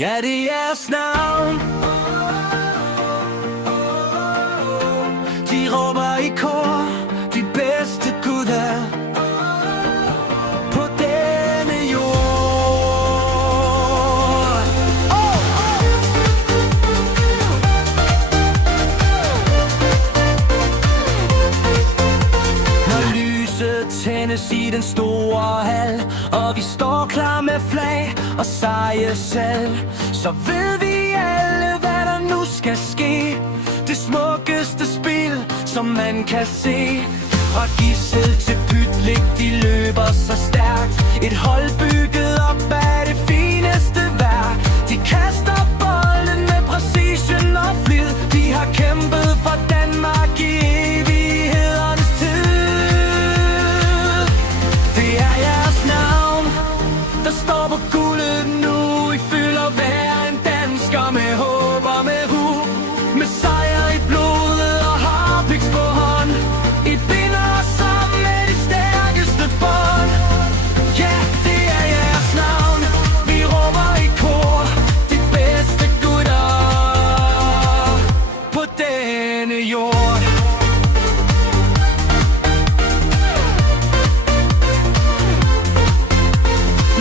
Ja, det er jeres navn. De råber i kor, de bedste guder på denne jord. Når lyset tændes i den store hal, og vi står klar med flag og sejrsal, så ved vi alle, hvad der nu skal ske. Det smukkeste spil, som man kan se. Fra gidsel til pytlik, de løber så stærkt. Et hold bygget op af det fineste værk. De kaster bolden med præcision og flid. De har kæmpet for Danmark i evighedernes tid. Det er jeres navn, der står på guldet nu. I fylder hver en dansker med håb og med hu. Med sejr i blodet og harpiks på hånd. I binder os sammen med de stærkeste bånd. Ja, det er jeres navn. Vi råber i kor, de bedste gutter på denne jord.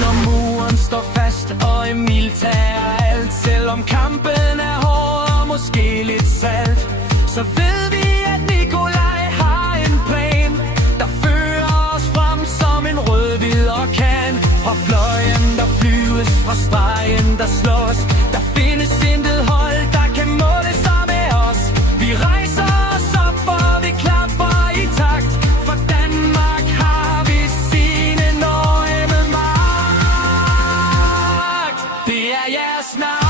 Når muren står fast og Emil tager alt, selvom kampen er hård og måske lidt salt, så ved vi, at Nikolaj har en plan, der fører os frem som en rød-hvid orkan. Fra fløjen der flyves, fra stregen der slås, der findes intet hold, der kan måle sig med os. Vi rejser os op, og vi klapper i takt, for Danmark har vi sin enorme magt. Det er jeres navn.